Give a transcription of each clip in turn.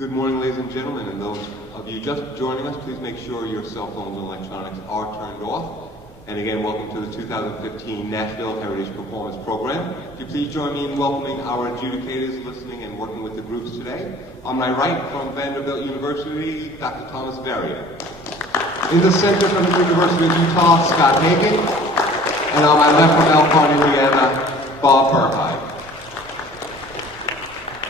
Good morning, ladies and gentlemen, and those of you just joining us, please make sure your cell phones and electronics are turned off. And again, welcome to the 2015 Nashville Heritage Performance Program. If you please join me in welcoming our adjudicators listening and working with the groups today. On my right, from Vanderbilt University, Dr. Thomas Verrier. In the center from the University of Utah, Scott Hagan. And on my left from Elkhorn, Indiana, Bob Burhide.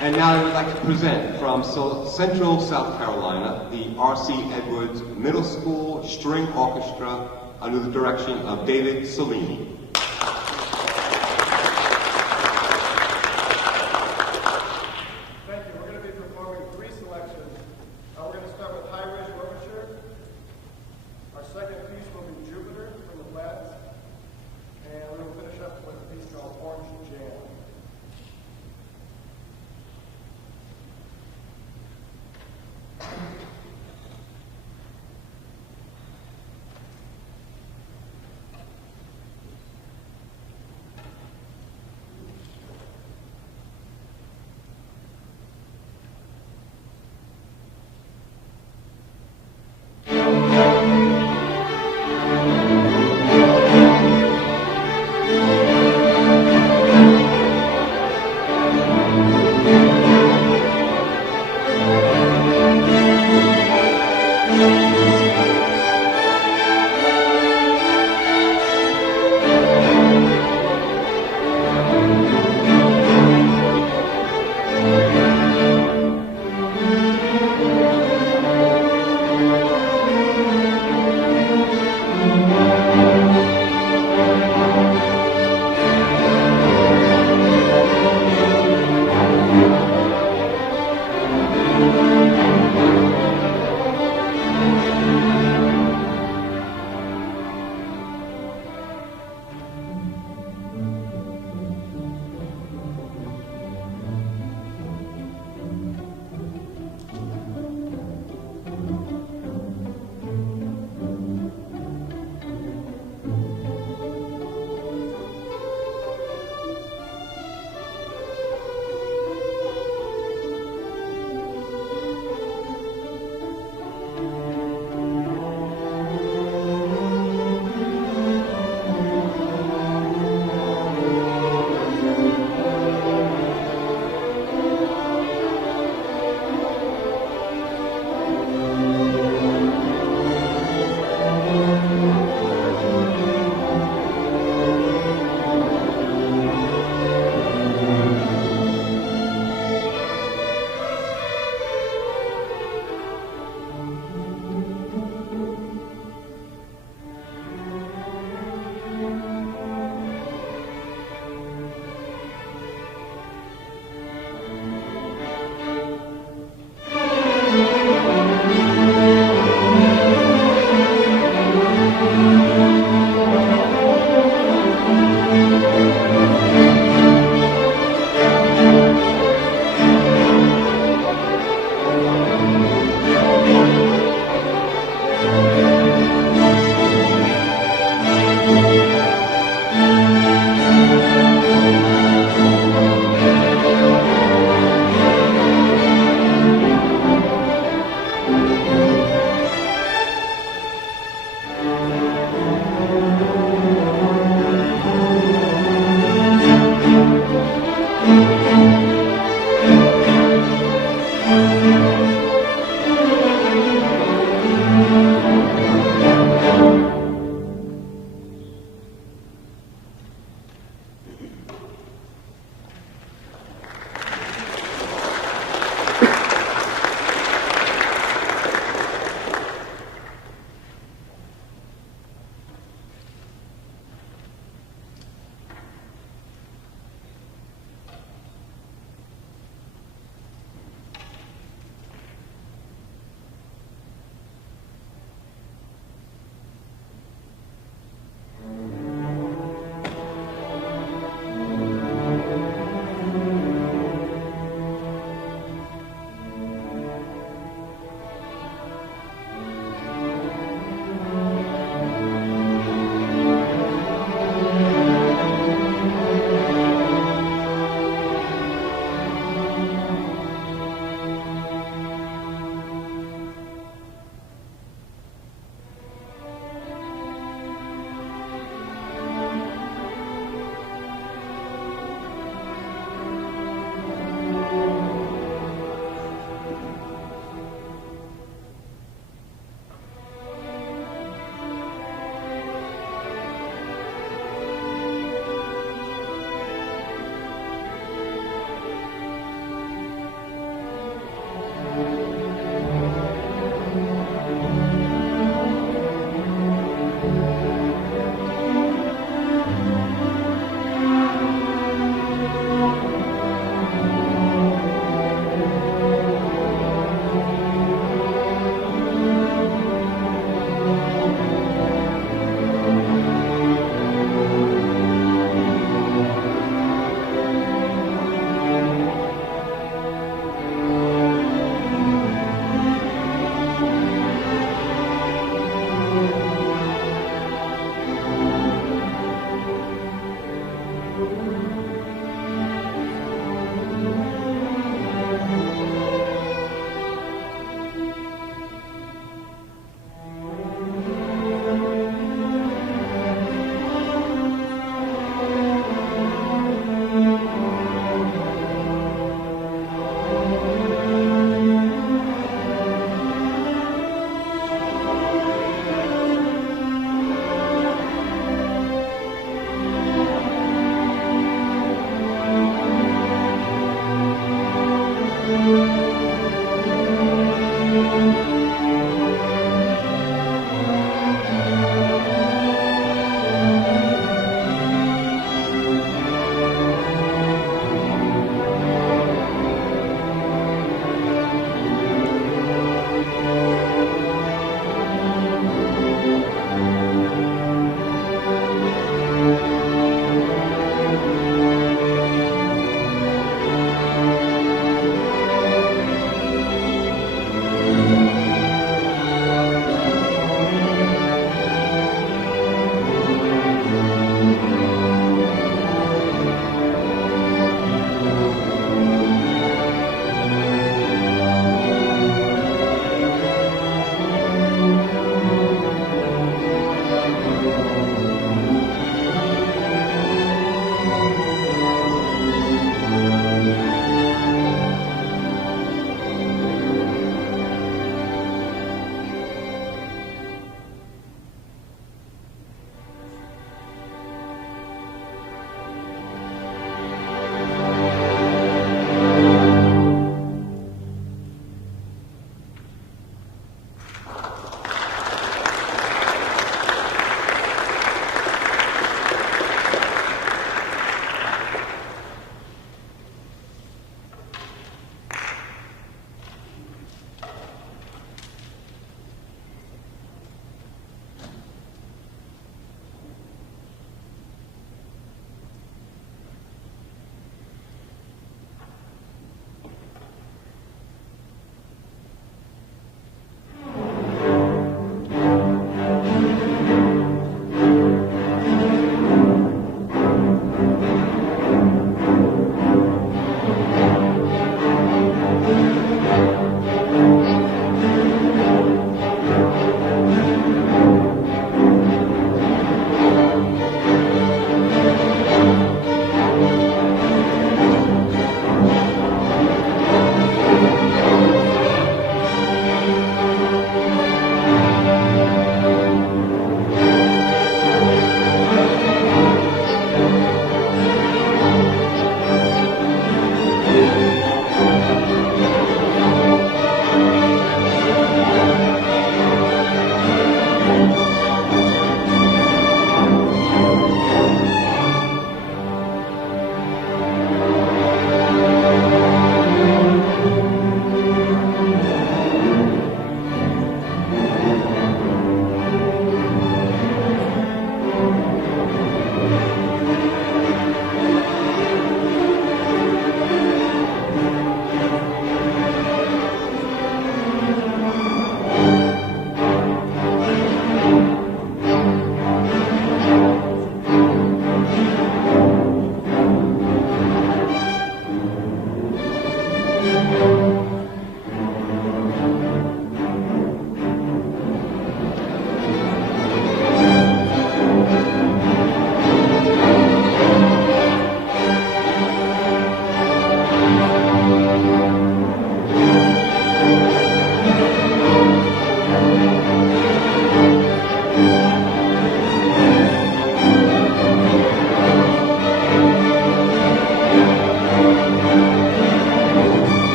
And now I would like to present from Central South Carolina, the R.C. Edwards Middle School String Orchestra under the direction of David Cellini. Thank you. We're going to be performing three selections. We're going to start with High Ridge Overture. Our second piece will be Jupiter from the Flats. And we will finish up with a piece called Orange Jam.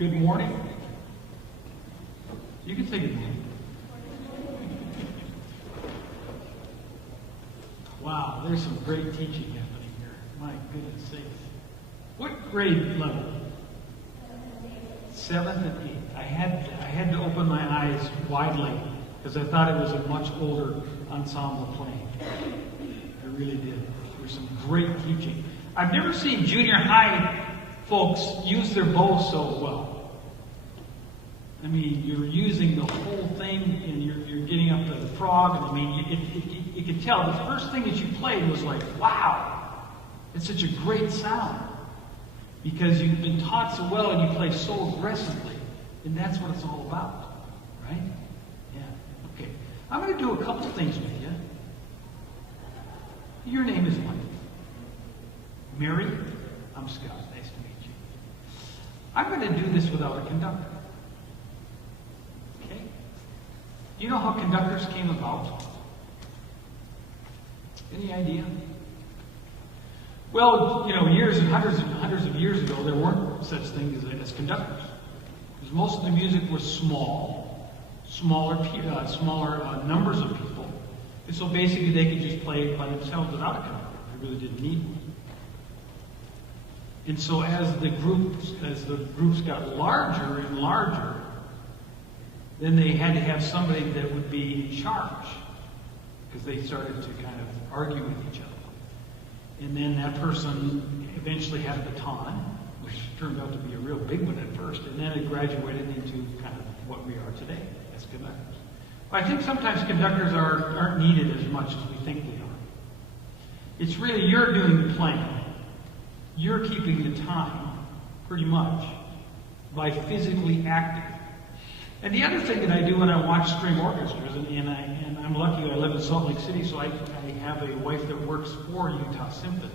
Good morning. You can say good morning. Wow, there's some great teaching happening here. My goodness sakes. What grade level? 7th and 8th. I had to open my eyes widely because I thought it was a much older ensemble playing. I really did. There was some great teaching. I've never seen junior high folks use their bow so well. I mean, you're using the whole thing, and you're getting up to the frog, and I mean, you could tell the first thing that you played was like, wow, it's such a great sound. Because you've been taught so well and you play so aggressively. And that's what it's all about. Right? Yeah. Okay. I'm going to do a couple things with you. Your name is what? Mary? I'm Scott. Nice to meet you. I'm going to do this without a conductor. Okay? You know how conductors came about? Any idea? Well, you know, years and hundreds of years ago, there weren't such things as conductors. Because most of the music was smaller numbers of people. And so basically they could just play it by themselves without a conductor. They really didn't need one. And so as the groups got larger and larger, then they had to have somebody that would be in charge. Because they started to kind of argue with each other. And then that person eventually had a baton, which turned out to be a real big one at first, and then it graduated into kind of what we are today as conductors. But I think sometimes conductors aren't needed as much as we think they are. It's really you're doing the playing. You're keeping the time, pretty much, by physically acting. And the other thing that I do when I watch string orchestras, and I'm lucky I live in Salt Lake City, so I have a wife that works for Utah Symphony.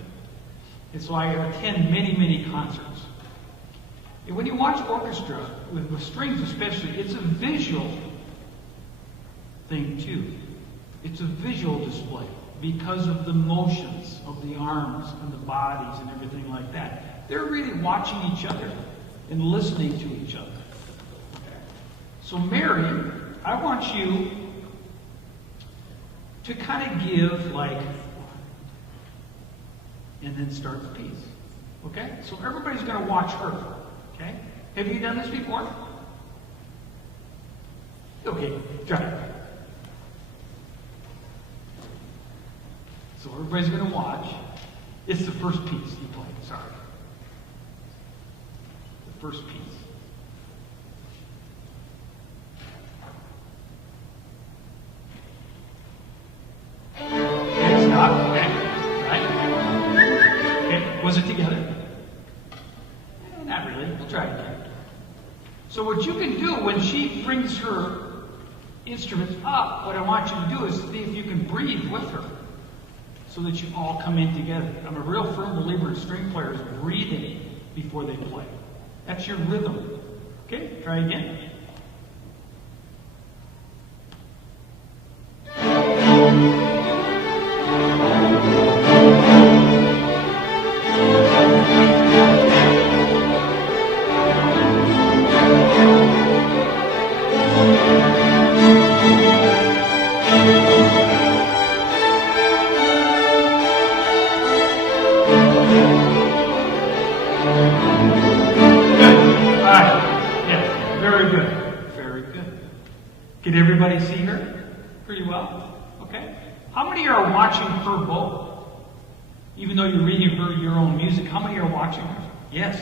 And so I attend many concerts. And when you watch orchestra, with strings especially, it's a visual thing too. It's a visual display because of the motions of the arms and the bodies and everything like that. They're really watching each other and listening to each other. So Mary, I want you to kind of give like, and then start the piece. Okay? So everybody's going to watch her. Okay? Have you done this before? Okay, try it. So everybody's going to watch. It's the first piece you play. Sorry. The first piece. Was it together? Not really. We'll try it again. So what you can do when she brings her instruments up, what I want you to do is see if you can breathe with her so that you all come in together. I'm a real firm believer in string players breathing before they play. That's your rhythm. Okay? Try again. Can everybody see her pretty well? Okay. How many are watching her bow? Even though you're reading her your own music, how many are watching her? Yes.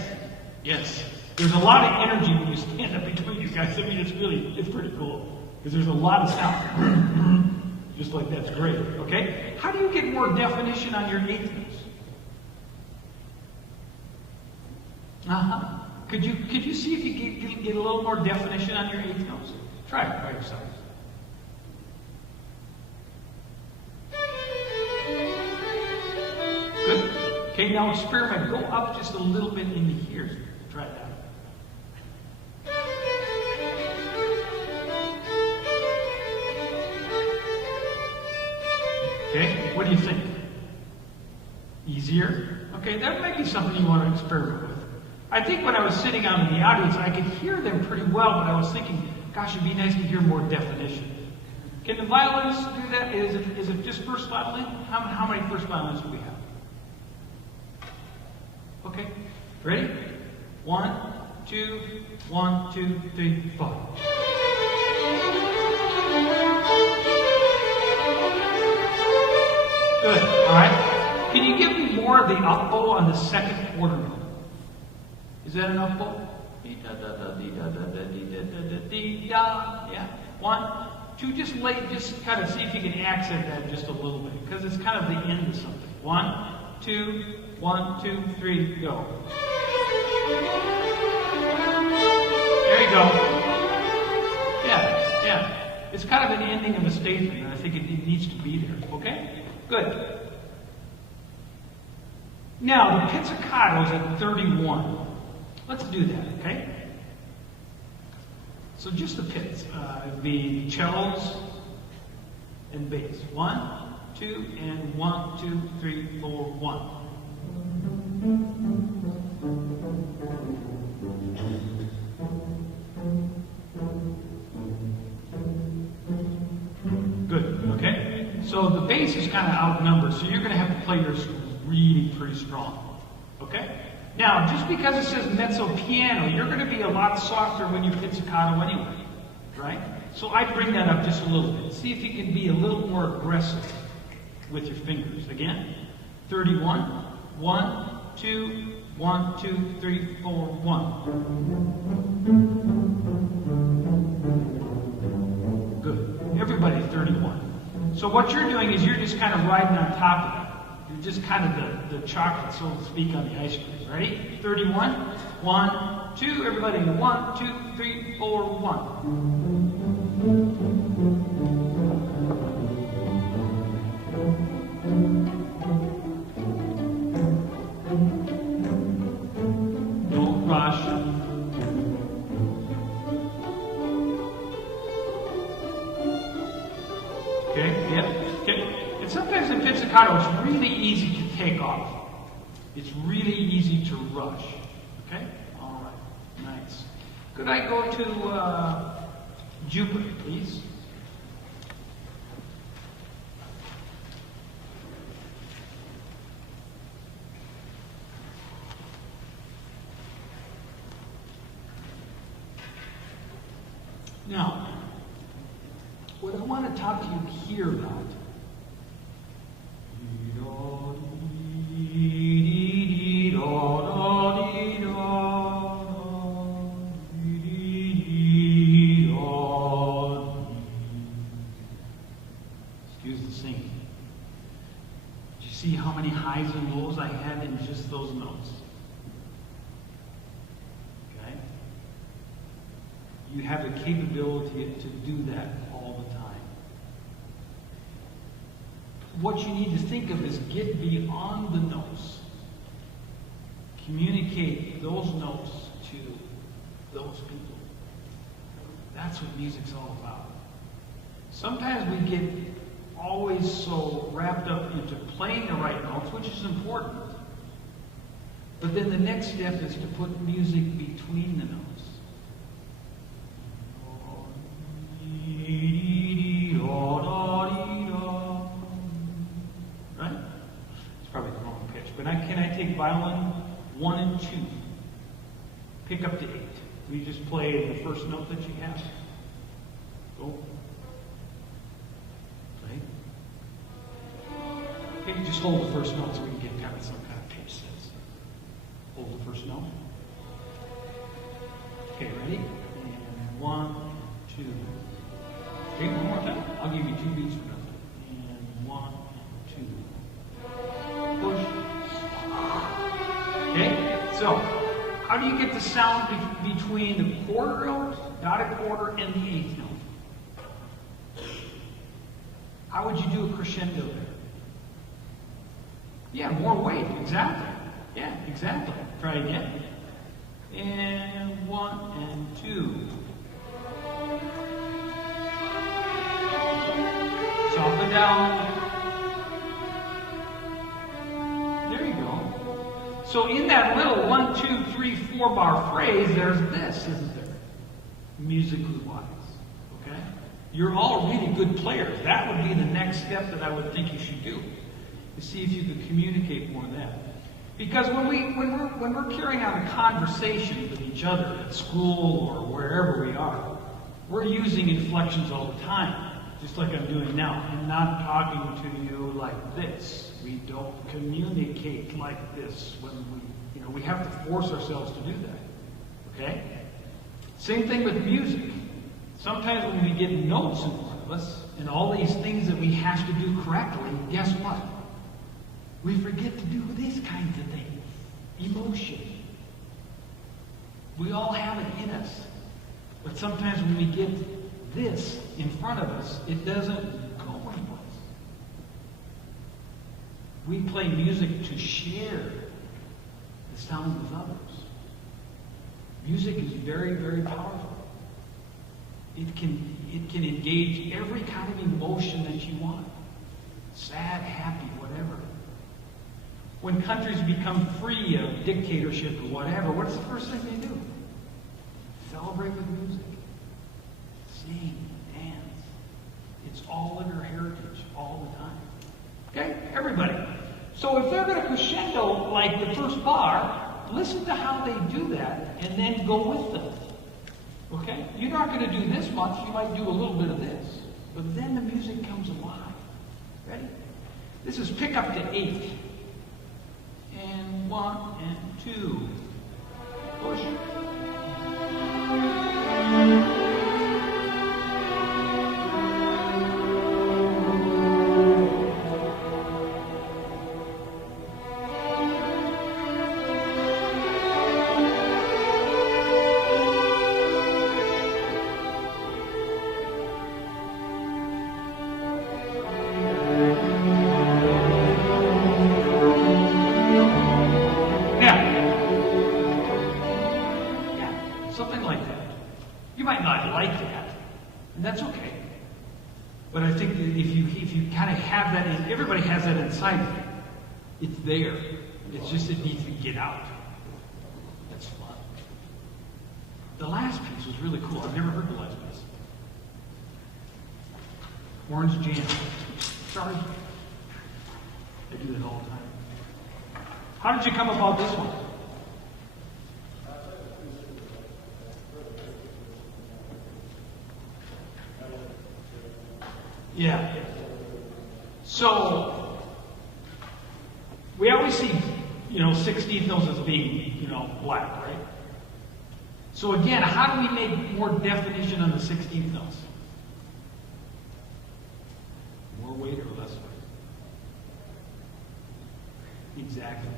Yes. There's a lot of energy when you stand up between you guys. I mean, it's pretty cool. Because there's a lot of sound. Just like that's great. Okay? How do you get more definition on your eighth notes? Uh-huh. Could you see if you can get a little more definition on your eighth notes? Try it by yourself. Good. Okay, now experiment. Go up just a little bit into here. Try it out. Okay, what do you think? Easier? Okay, that might be something you want to experiment with. I think when I was sitting out in the audience, I could hear them pretty well, but I was thinking, gosh, it'd be nice to hear more definition. Can the violinists do that? Is it just first violin? How many first violins do we have? Okay, ready? 1, 2, 1, 2, 3, 4. Good, all right. Can you give me more of the up bow on the second quarter note? Is that an up bow? Yeah. 1, 2, just kind of see if you can accent that just a little bit, because it's kind of the end of something. 1, 2, 1, 2, 3, go. There you go. Yeah. It's kind of an ending of a statement, and I think it needs to be there. Okay? Good. Now, the pizzicato is at 31. Let's do that, okay? So just the pits. The cellos and bass. 1, 2, and 1, 2, 3, 4, 1. Good, okay? So the bass is kind of outnumbered, so you're going to have to play yours really pretty strong, okay? Now, just because it says mezzo piano, you're going to be a lot softer when you pizzicato anyway, right? So I bring that up just a little bit. See if you can be a little more aggressive with your fingers. Again, 31, 1, 2, 1, 2, 3, 4, 1. Good. Everybody 31. So what you're doing is you're just kind of riding on top of it. You're just kind of the chocolate, so to speak, on the ice cream. Ready? 31. 1, 2. Everybody. 1, 2, 3, 4, 1. Don't rush. Okay. Yep. Okay. And sometimes in pizzicato, it's really easy to take off. It's really easy to rush. Okay? All right. Nice. Could I go to Jupiter, please? Now, what I want to talk to you here about excuse the singing. Do you see how many highs and lows I had in just those notes? Okay? You have the capability to do that all the time. What you need to think of is get beyond the notes. Communicate those notes to those people. That's what music's all about. Sometimes we get always so wrapped up into playing the right notes, which is important. But then the next step is to put music between the notes. Right? It's probably the wrong pitch. But can I take violin 1 and 2? Pick up to 8. Will you just play the first note that you have? Go. Play. Okay, just hold the first note so we can get kind of some kind of pitch sense. Hold the first note. Okay, ready? And 1, 2. Okay, one more time. I'll give you 2 beats for nothing. And 1 and 2. Push. Okay, so how do you get the sound between the quarter note, dotted quarter, and the 8th note? How would you do a crescendo there? Yeah, more weight, exactly. Yeah, exactly. Try again. And 1 and 2. Soften down. There you go. So in that little 1, 2, 3, 4 bar phrase, there's this, isn't there? Musically wise. Okay? You're all really good players. That would be the next step that I would think you should do. To see if you could communicate more of that. Because when we're carrying on a conversation with each other at school or wherever we are, we're using inflections all the time, just like I'm doing now. I'm not talking to you like this. We don't communicate like this when we have to force ourselves to do that. Okay? Same thing with music. Sometimes when we get notes in front of us and all these things that we have to do correctly, guess what? We forget to do these kinds of things. Emotion. We all have it in us. But sometimes when we get this in front of us, it doesn't go anyplace. We play music to share the sound with others. Music is very, very powerful. It can engage every kind of emotion that you want. Sad, happy, whatever. When countries become free of dictatorship or whatever, what's the first thing they do? Celebrate with music. Sing, dance. It's all in our heritage, all the time. Okay? Everybody. So if they're going to crescendo like the first bar, listen to how they do that and then go with them. Okay? You're not going to do this much. You might do a little bit of this. But then the music comes alive. Ready? This is pick up to 8. And 1 and 2. Push. Everybody has that inside of you. It's there. It's just it needs to get out. That's fun. The last piece was really cool. I've never heard the last piece. Orange jam. Sorry. I do that all the time. How did you come about this one? Yeah. So, we always see, 16th notes as being, black, right? So again, how do we make more definition on the 16th notes? More weight or less weight? Exactly.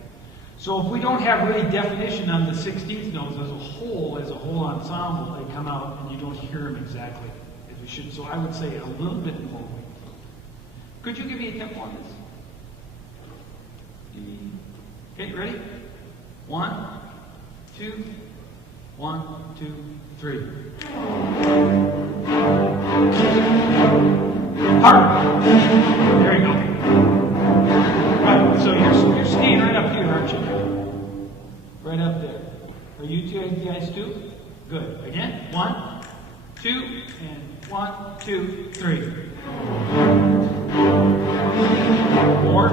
So if we don't have really definition on the 16th notes as a whole ensemble, they come out and you don't hear them exactly as we should. So I would say a little bit more weight. Could you give me a tempo on this? Okay, ready? 1, 2, 1, 2, 3. Hard. There you go. Right, so you're staying right up here, aren't you? Right up there. Are you guys too? Good. Again. 1, 2, and 1, 2, 3. More.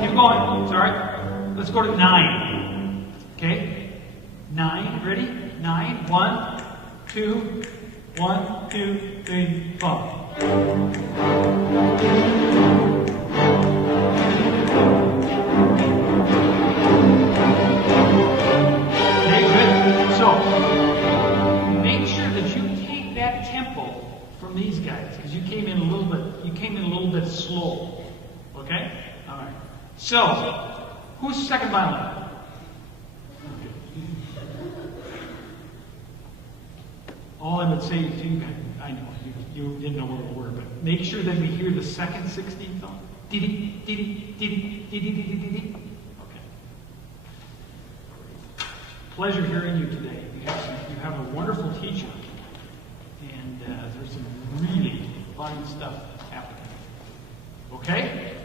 Keep going. It's all right. Let's go to 9. Okay? 9. Ready? 9. 1, 2, 1, 2, 3, 4. These guys, because you came in a little bit slow. Okay? All right. So, who's the second violin? All I would say to you guys, I know you didn't know where we were, but make sure that we hear the second 16th tone. Diddy, diddy, diddy, diddy, diddy, diddy. Okay. Pleasure hearing you today. You have a wonderful teacher. and there's some really fun stuff happening. Okay?